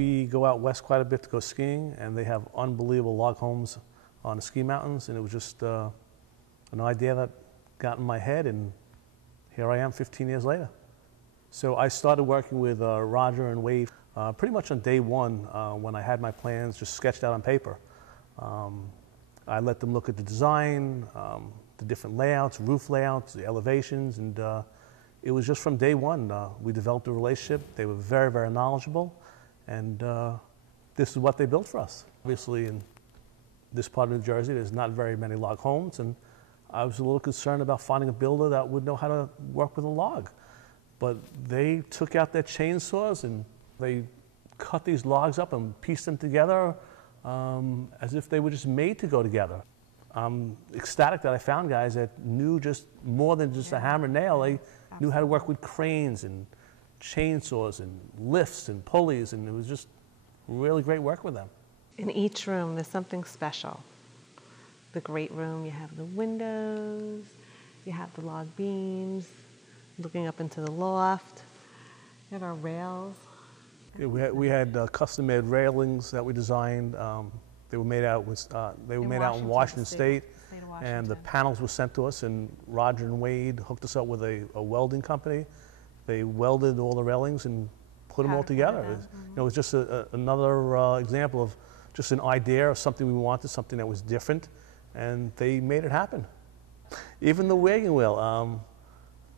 We go out west quite a bit to go skiing, and they have unbelievable log homes on the ski mountains, and it was just an idea that got in my head, and here I am 15 years later. So I started working with Roger and Wade pretty much on day one when I had my plans just sketched out on paper. I let them look at the design, the different layouts, roof layouts, the elevations, and it was just from day one. We developed a relationship. They were very, very knowledgeable, and this is what they built for us. Obviously, in this part of New Jersey, there's not very many log homes, and I was a little concerned about finding a builder that would know how to work with a log. But they took out their chainsaws and they cut these logs up and pieced them together as if they were just made to go together. I'm ecstatic that I found guys that knew just more than just a hammer and nail. They knew how to work with cranes and chainsaws and lifts and pulleys, and it was just really great work with them. In each room, there's something special. The great room, you have the windows, you have the log beams, looking up into the loft. We have our rails. Yeah, we had custom-made railings that we designed. They were made out in Washington State, and the panels were sent to us. And Roger and Wade hooked us up with a welding company. They welded all the railings and put them all together. It was just another example of just an idea of something we wanted, something that was different, and they made it happen. Even the wagon wheel.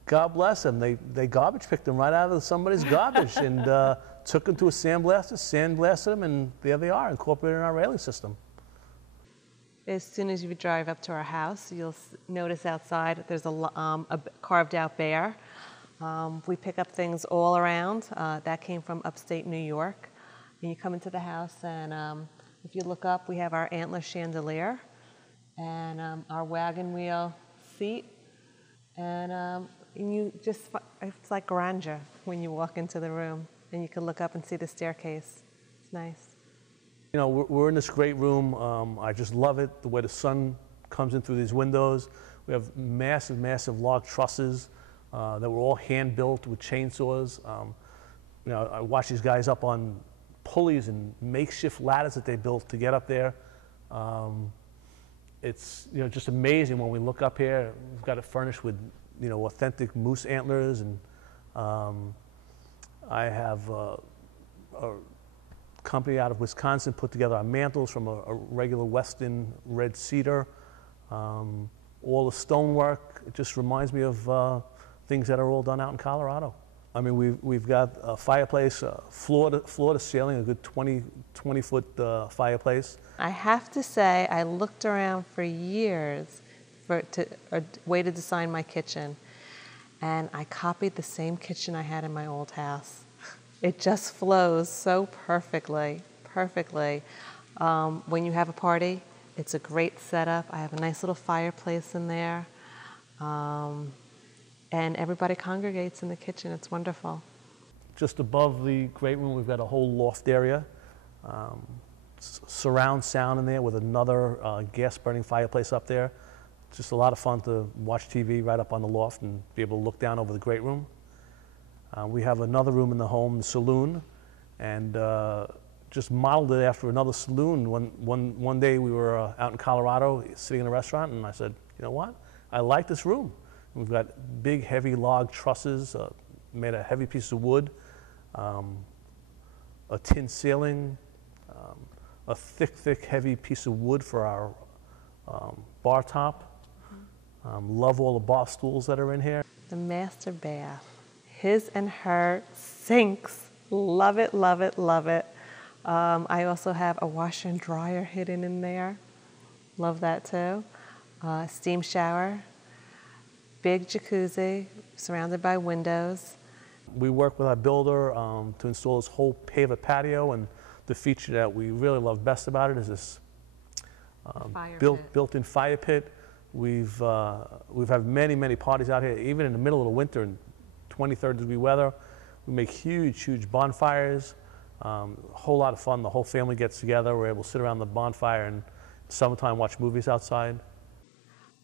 God bless them. They garbage picked them right out of somebody's garbage and took them to a sandblaster, sandblasted them, and there they are, incorporated in our railing system. As soon as you drive up to our house, you'll notice outside there's a carved out bear. We pick up things all around. That came from upstate New York. And you come into the house, and if you look up, we have our antler chandelier and our wagon wheel seat. And you just, it's like grandeur when you walk into the room and you can look up and see the staircase. It's nice. You know, we're in this great room. I just love it, the way the sun comes in through these windows. We have massive, massive log trusses that were all hand-built with chainsaws. You know, I watch these guys up on pulleys and makeshift ladders that they built to get up there. It's, you know, just amazing when we look up here. We've got it furnished with, you know, authentic moose antlers, and I have a company out of Wisconsin put together our mantles from a regular Weston red cedar. All the stonework, it just reminds me of things that are all done out in Colorado. I mean, we've got a fireplace, floor to ceiling, a good 20-foot fireplace. I have to say, I looked around for years for a way to design my kitchen, and I copied the same kitchen I had in my old house. It just flows so perfectly, perfectly. When you have a party, it's a great setup. I have a nice little fireplace in there. And everybody congregates in the kitchen. It's wonderful. Just above the great room, we've got a whole loft area. Surround sound in there with another gas-burning fireplace up there. It's just a lot of fun to watch TV right up on the loft and be able to look down over the great room. We have another room in the home, the saloon, and just modeled it after another saloon. One day we were out in Colorado sitting in a restaurant, and I said, you know what? I like this room. We've got big, heavy log trusses made of heavy pieces of wood, a tin ceiling, a thick, heavy piece of wood for our bar top. Love all the bar stools that are in here. The master bath, his and her sinks. Love it, love it, love it. I also have a washer and dryer hidden in there. Love that too. Steam shower. Big jacuzzi, surrounded by windows. We work with our builder to install this whole paver patio, and the feature that we really love best about it is this built-in fire pit. We've had many parties out here, even in the middle of the winter in 23rd degree weather. We make huge bonfires. A whole lot of fun. The whole family gets together. We're able to sit around the bonfire and in summertime watch movies outside.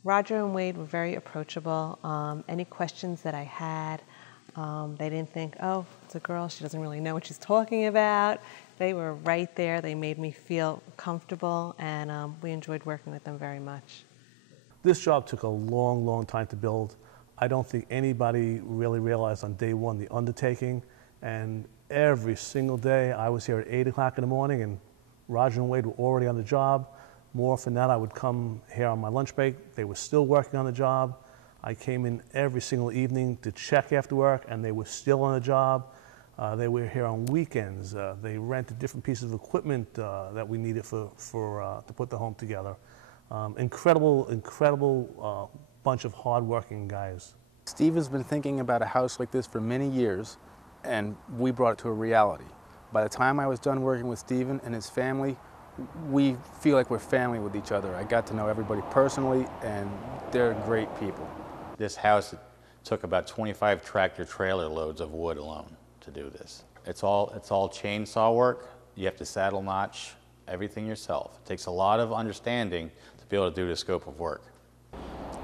Roger and Wade were very approachable. Any questions that I had, they didn't think, oh, it's a girl, she doesn't really know what she's talking about. They were right there. They made me feel comfortable, and we enjoyed working with them very much. This job took a long, long time to build. I don't think anybody really realized on day one the undertaking, and every single day I was here at 8 o'clock in the morning and Roger and Wade were already on the job. More often than not, I would come here on my lunch break. They were still working on the job. I came in every single evening to check after work, and they were still on the job. They were here on weekends. They rented different pieces of equipment that we needed to put the home together. Incredible bunch of hardworking guys. Steve has been thinking about a house like this for many years, and we brought it to a reality. By the time I was done working with Steven and his family, we feel like we're family with each other. I got to know everybody personally, and they're great people. This house took about 25 tractor trailer loads of wood alone to do this. It's all chainsaw work. You have to saddle notch everything yourself. It takes a lot of understanding to be able to do this scope of work.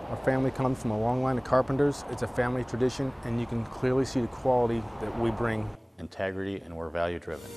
Our family comes from a long line of carpenters. It's a family tradition, and you can clearly see the quality that we bring. Integrity, and we're value driven.